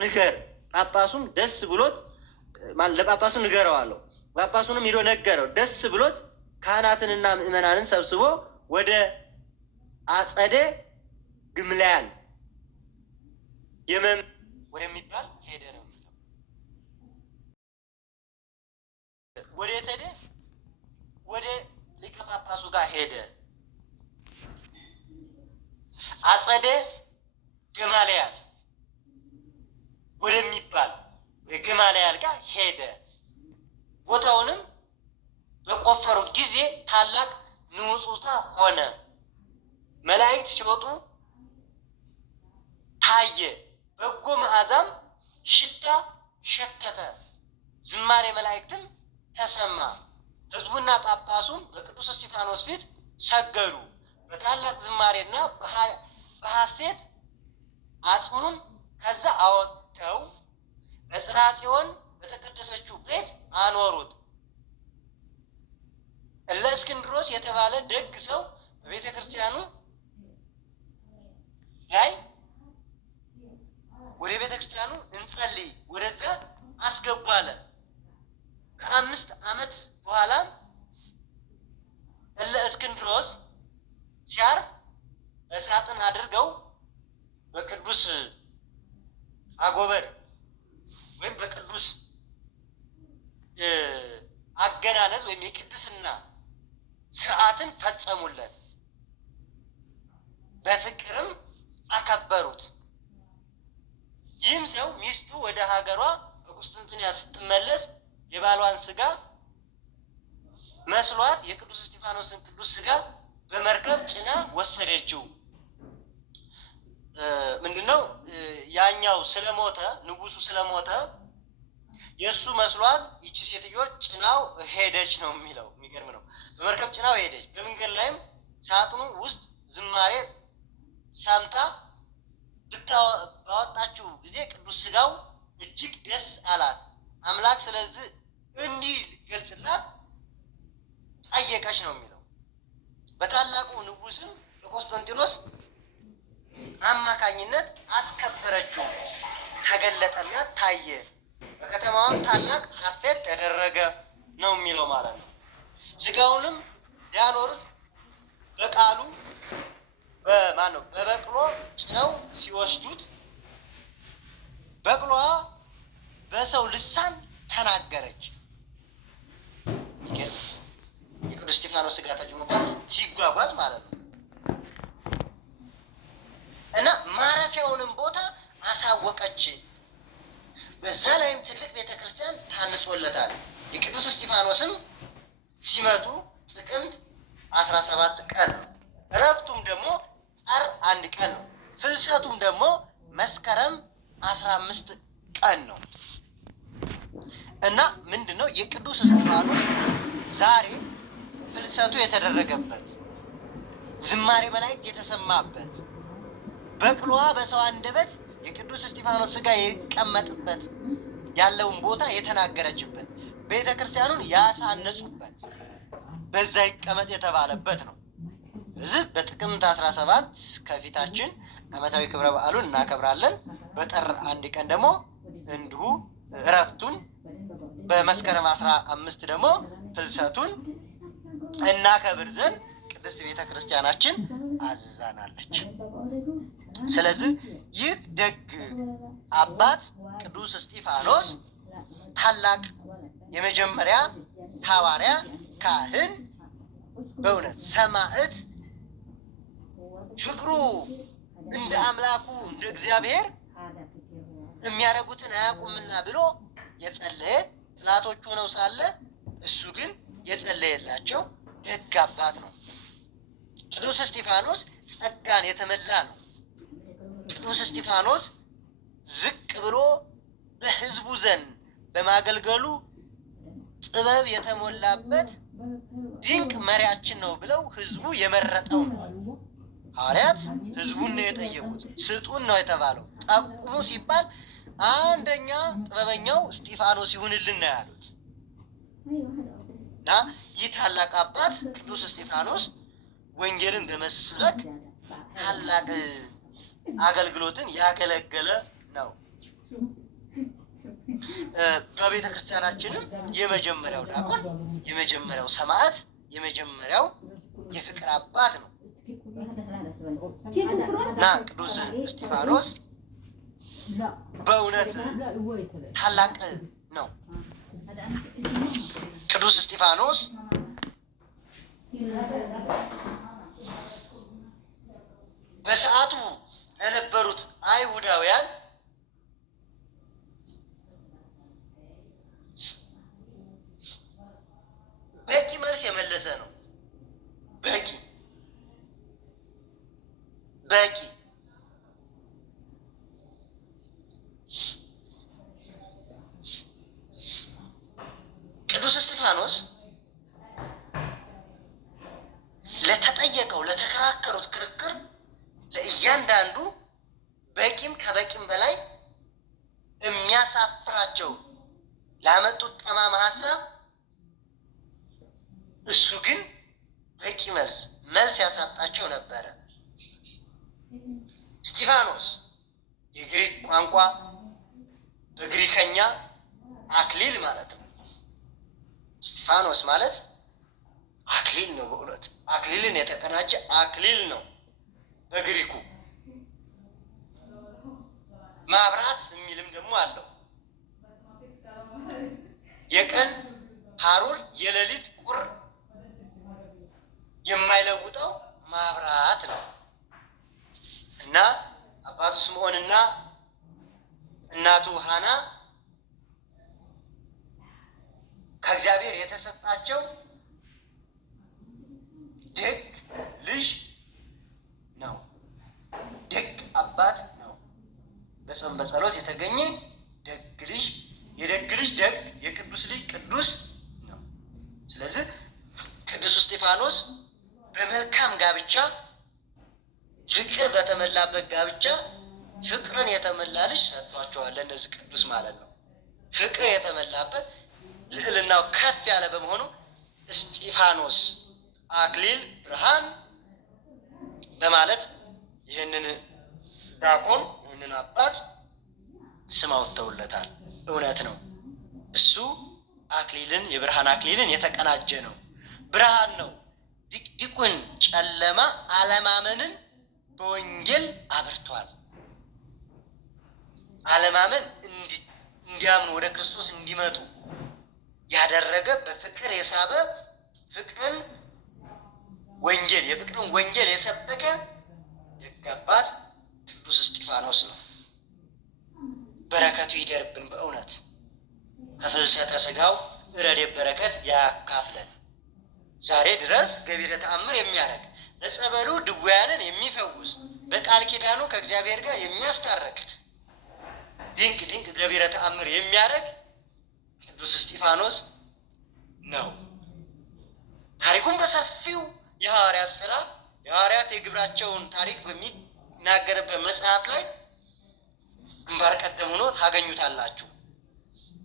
ንገር ጳጳሱም ደስ ብሎት ለጳጳሱ ንገረው አለው። ጳጳሱንም ሂዶ ነገረው። ደስ ብሎት ካህናትንና ምእመናንን ሰብስቦ ወደ አጸደ ግምላያን ወደሚባል ሄደ ነው የሚለው። ወዴት ሄደ? ወደ ሊቀ ጳጳሱ ጋር ሄደ። አጸደ ገማልያል ወደሚባል ገማልያል ጋር ሄደ። ቦታውንም በቆፈሩ ጊዜ ታላቅ ንውጽውጽታ ሆነ። መላእክት ሲወጡ ታየ። በጎ መዓዛም ሽታ ሸተተ። ዝማሬ መላእክትም ተሰማ። ሕዝቡና ጳጳሱም በቅዱስ እስጢፋኖስ ፊት ሰገዱ። በታላቅ ዝማሬና በሐሴት አጽሙን ከዛ አወጥተው በጽርሐ ጽዮን በተቀደሰችው ቤት አኖሩት። እለእስክንድሮስ የተባለ ደግ ሰው በቤተ ክርስቲያኑ ላይ ወደ ቤተ ክርስቲያኑ እንጸልይ ወደዛ አስገቡ አለ። ከ5 ዓመት በኋላ እለእስክንድሮስ ሲያርፍ በሳጥን አድርገው በቅዱስ አጎበር ወይም በቅዱስ አገናነዝ ወይም የቅድስና ስርዓትን ፈጸሙለት። በፍቅርም አከበሩት። ይህም ሰው ሚስቱ ወደ ሀገሯ በቁስጥንጥንያ ስትመለስ የባሏን ስጋ መስሏት የቅዱስ እስጢፋኖስን ቅዱስ ስጋ በመርከብ ጭና ወሰደችው። ምንድነው ያኛው ስለሞተ ንጉሱ ስለሞተ የእሱ መስሏት ይቺ ሴትዮ ጭናው ሄደች ነው የሚለው። የሚገርም ነው። በመርከብ ጭናው ሄደች። በመንገድ ላይም ሳጥኑ ውስጥ ዝማሬ ሰምታ ባወጣችው ጊዜ ቅዱስ ስጋው እጅግ ደስ አላት። አምላክ ስለዚህ እንዲህ ገልጽላት ጠየቀች ነው የሚለው። በታላቁ ንጉስም በቆስጠንጢኖስ አማካኝነት አስከበረችው፣ ተገለጠላት፣ ታየ። በከተማዋም ታላቅ ሐሴት ተደረገ ነው የሚለው ማለት ነው። ስጋውንም ሊያኖሩት በቃሉ በበቅሎ ጭነው ሲወስዱት በቅሎዋ በሰው ልሳን ተናገረች። የቅዱስ እስጢፋኖስ ስጋ ተጭኖባት ሲጓጓዝ ማለት ነው። እና ማረፊያውንም ቦታ አሳወቀች። በዛ ላይም ትልቅ ቤተክርስቲያን ታንጾለታል። የቅዱስ እስጢፋኖስም ሲመቱ ጥቅምት 17 ቀን ነው። እረፍቱም ደግሞ ጥር 1 ቀን ነው። ፍልሰቱም ደግሞ መስከረም 15 ቀን ነው። እና ምንድነው የቅዱስ እስጢፋኖስ ዛሬ ፍልሰቱ የተደረገበት ዝማሬ መላእክት የተሰማበት በቅሎዋ በሰው አንደበት የቅዱስ እስጢፋኖስ ስጋ ይቀመጥበት ያለውን ቦታ የተናገረችበት ቤተ ክርስቲያኑን ያሳነጹበት በዛ ይቀመጥ የተባለበት ነው። ስለዚህ በጥቅምት 17 ከፊታችን ዓመታዊ ክብረ በዓሉን እናከብራለን። በጥር 1 ቀን ደግሞ እንዲሁ እረፍቱን፣ በመስከረም 15 ደግሞ ፍልሰቱን እናከብር ዘንድ ቅድስት ቤተ ክርስቲያናችን አዝዛናለች። ስለዚህ ይህ ደግ አባት ቅዱስ እስጢፋኖስ ታላቅ የመጀመሪያ ሐዋርያ፣ ካህን፣ በእውነት ሰማዕት፣ ፍቅሩ እንደ አምላኩ እንደ እግዚአብሔር የሚያደርጉትን አያውቁምና ብሎ የጸለየ ጥላቶቹ ነው ሳለ እሱ ግን የጸለየላቸው ደግ አባት ነው። ቅዱስ እስጢፋኖስ ጸጋን የተመላ ነው። ቅዱስ እስጢፋኖስ ዝቅ ብሎ በሕዝቡ ዘንድ በማገልገሉ ጥበብ የተሞላበት ድንቅ መሪያችን ነው ብለው ሕዝቡ የመረጠው ነው። ሐዋርያት ሕዝቡን ነው የጠየቁት። ስጡን ነው የተባለው። ጠቁሙ ሲባል አንደኛ ጥበበኛው እስጢፋኖስ ይሁንልን ነው ያሉት። እና ይህ ታላቅ አባት ቅዱስ እስጢፋኖስ ወንጌልን በመስበክ ታላቅ አገልግሎትን ያገለገለ ነው። በቤተ ክርስቲያናችንም የመጀመሪያው ዲያቆን፣ የመጀመሪያው ሰማዕት፣ የመጀመሪያው የፍቅር አባት ነው እና ቅዱስ እስጢፋኖስ በእውነት ታላቅ ነው። ቅዱስ እስጢፋኖስ በሰዓቱ ለነበሩት አይሁዳውያን በቂ መልስ የመለሰ ነው። በቂ ቅዱስ እስጢፋኖስ ለተጠየቀው ለተከራከሩት ክርክር ለእያንዳንዱ በቂም ከበቂም በላይ የሚያሳፍራቸው ላመጡት ጠማማ ሀሳብ እሱ ግን በቂ መልስ ያሳጣቸው ነበረ። እስጢፋኖስ የግሪክ ቋንቋ በግሪከኛ አክሊል ማለት ነው። እስጢፋኖስ ማለት አክሊል ነው። በእውነት አክሊልን የተቀናጀ አክሊል ነው። በግሪኩ ማብራት የሚልም ደግሞ አለው። የቀን ሐሩር የሌሊት ቁር የማይለውጠው ማብራት ነው እና አባቱ ስምዖንና እናቱ ሐና ከእግዚአብሔር የተሰጣቸው ደግ ልጅ ነው። ደግ አባት ነው። በጾም በጸሎት የተገኘ ደግ ልጅ፣ የደግ ልጅ ደግ፣ የቅዱስ ልጅ ቅዱስ ነው። ስለዚህ ቅዱስ እስጢፋኖስ በመልካም ጋብቻ፣ ፍቅር በተመላበት ጋብቻ ፍቅርን የተመላ ልጅ ሰጥቷቸዋል። እንደዚህ ቅዱስ ማለት ነው። ፍቅር የተመላበት ልዕልናው ከፍ ያለ በመሆኑ እስጢፋኖስ አክሊል ብርሃን በማለት ይህንን ዲያቆን ይህንን አባት ስም አውጥተውለታል። እውነት ነው። እሱ አክሊልን የብርሃን አክሊልን የተቀናጀ ነው። ብርሃን ነው። ድቅድቁን ጨለማ አለማመንን በወንጌል አብርቷል። አለማመን እንዲያምኑ ወደ ክርስቶስ እንዲመጡ ያደረገ በፍቅር የሳበ ፍቅርን ወንጌል የፍቅርን ወንጌል የሰበከ ደግ አባት ቅዱስ እስጢፋኖስ ነው። በረከቱ ይደርብን። በእውነት ከፍልሰተ ሥጋው ረድኤተ በረከት ያካፍለን። ዛሬ ድረስ ገቢረ ተአምር የሚያደርግ ለጸበሉ ድውያንን የሚፈውስ በቃል ኪዳኑ ከእግዚአብሔር ጋር የሚያስታርቅ ድንቅ ገቢረ ተአምር የሚያደርግ ቅዱስ እስጢፋኖስ ነው። ታሪኩን በሰፊው የሐዋርያት ሥራ የሐዋርያት የግብራቸውን ታሪክ በሚናገርበት መጽሐፍ ላይ ግንባር ቀደም ሆኖ ታገኙታላችሁ።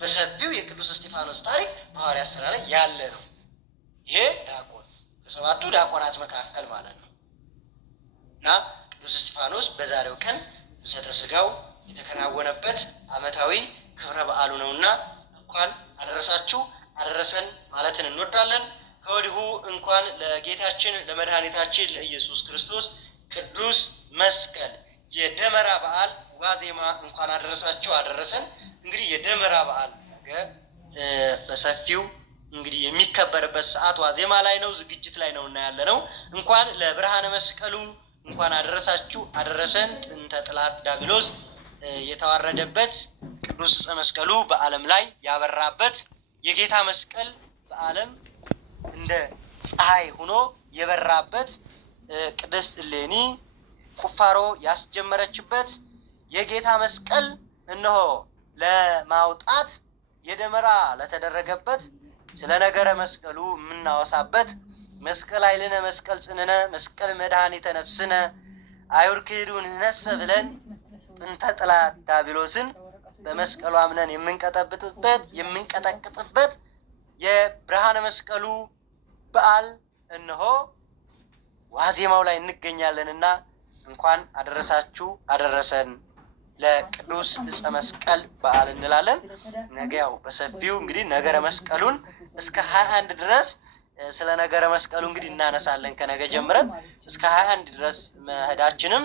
በሰፊው የቅዱስ እስጢፋኖስ ታሪክ በሐዋርያት ሥራ ላይ ያለ ነው። ይሄ ዲያቆን ከሰባቱ ዲያቆናት መካከል ማለት ነው እና ቅዱስ እስጢፋኖስ በዛሬው ቀን ፍልሰተ ሥጋው የተከናወነበት ዓመታዊ ክብረ በዓሉ ነውና እንኳን አደረሳችሁ አደረሰን ማለትን እንወዳለን። ከወዲሁ እንኳን ለጌታችን ለመድኃኒታችን ለኢየሱስ ክርስቶስ ቅዱስ መስቀል የደመራ በዓል ዋዜማ እንኳን አደረሳችሁ አደረሰን። እንግዲህ የደመራ በዓል በሰፊው እንግዲህ የሚከበርበት ሰዓት ዋዜማ ላይ ነው፣ ዝግጅት ላይ ነው እና ያለ ነው። እንኳን ለብርሃነ መስቀሉ እንኳን አደረሳችሁ አደረሰን። ጥንተ ጠላት ዲያብሎስ የተዋረደበት ቅዱስ ዕፀ መስቀሉ በዓለም ላይ ያበራበት የጌታ መስቀል በዓለም እንደ ፀሐይ ሆኖ የበራበት ቅድስት እሌኒ ቁፋሮ ያስጀመረችበት የጌታ መስቀል እነሆ ለማውጣት የደመራ ለተደረገበት ስለ ነገረ መስቀሉ የምናወሳበት መስቀል ኃይልነ መስቀል ጽንነ መስቀል መድኃኒተ ነፍስነ አይሁድ ክህዱን ነሰ ብለን ጥንተ ጠላት ዲያብሎስን በመስቀሉ አምነን የምንቀጠቅጥበት የብርሃነ መስቀሉ በዓል እነሆ ዋዜማው ላይ እንገኛለንና እንኳን አደረሳችሁ አደረሰን ለቅዱስ ዕፀ መስቀል በዓል እንላለን። ነገ ያው በሰፊው እንግዲህ ነገረ መስቀሉን እስከ 21 ድረስ ስለ ነገረ መስቀሉ እንግዲህ እናነሳለን። ከነገ ጀምረን እስከ 21 ድረስ መሄዳችንም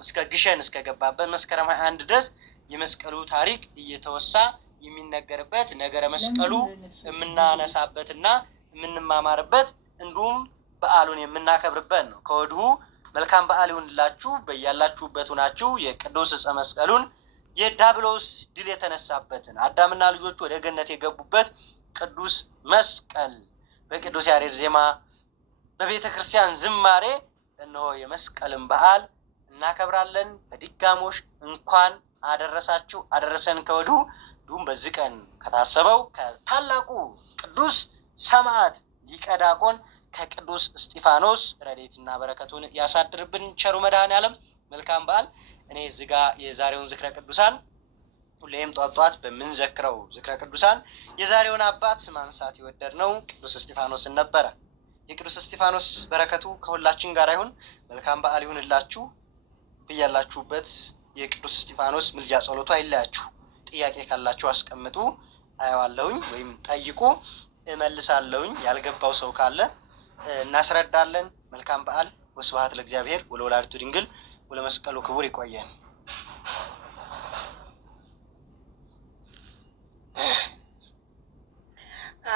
እስከ ግሸን እስከ ገባበት መስከረም 21 ድረስ የመስቀሉ ታሪክ እየተወሳ የሚነገርበት ነገረ መስቀሉ የምናነሳበትና የምንማማርበት እንዲሁም በዓሉን የምናከብርበት ነው። ከወዲሁ መልካም በዓል ይሁንላችሁ። በያላችሁበት ሆናችሁ የቅዱስ ዕፀ መስቀሉን የዲያብሎስ ድል የተነሳበትን አዳምና ልጆቹ ወደ ገነት የገቡበት ቅዱስ መስቀል በቅዱስ ያሬድ ዜማ በቤተ ክርስቲያን ዝማሬ እነሆ የመስቀልን በዓል እናከብራለን። በድጋሞሽ እንኳን አደረሳችሁ አደረሰን ከወዲሁ። እንዲሁም በዚህ ቀን ከታሰበው ከታላቁ ቅዱስ ሰማዕት ሊቀ ዲያቆን ከቅዱስ እስጢፋኖስ ረድኤትና በረከቱን ያሳድርብን ቸሩ መድኃኔዓለም። መልካም በዓል። እኔ እዚህ ጋ የዛሬውን ዝክረ ቅዱሳን ሁሌም ጧት በምንዘክረው ዝክረ ቅዱሳን የዛሬውን አባት ማንሳት የወደድነው ቅዱስ እስጢፋኖስን ነበረ። የቅዱስ እስጢፋኖስ በረከቱ ከሁላችን ጋር ይሁን። መልካም በዓል ይሁንላችሁ። ብያላችሁበት የቅዱስ እስጢፋኖስ ምልጃ ጸሎቱ አይለያችሁ። ጥያቄ ካላችሁ አስቀምጡ፣ አየዋለሁኝ ወይም ጠይቁ፣ እመልሳለሁኝ። ያልገባው ሰው ካለ እናስረዳለን። መልካም በዓል። ወስብሐት ለእግዚአብሔር ወለወላዲቱ ድንግል ወለመስቀሉ ክቡር። ይቆየን።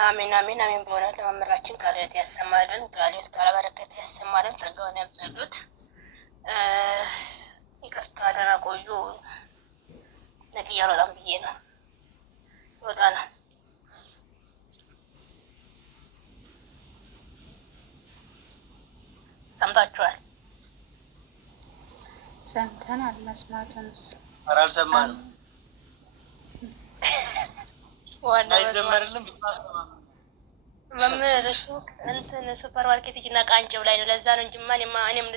አሜን አሜን አሜን። በእውነት ለመምህራችን ቃለ ሕይወት ያሰማልን፣ ቃለ ሕይወት ቃለ በረከት ያሰማልን፣ ጸጋውን ያብዛሉት። ይቅርታ አደራ ቆዩ። ነገ እያልወጣም ብዬ ነው ወጣ ነው። ሰምታችኋል? ሰምተናል። መስማቱንስ ኧረ አልሰማንም። አይዘመርልም መምህር እሱ እንትን ሱፐር ማርኬት ሂጂና ቃንጭብ ላይ ነው። ለዛ ነው እንጂማ እኔም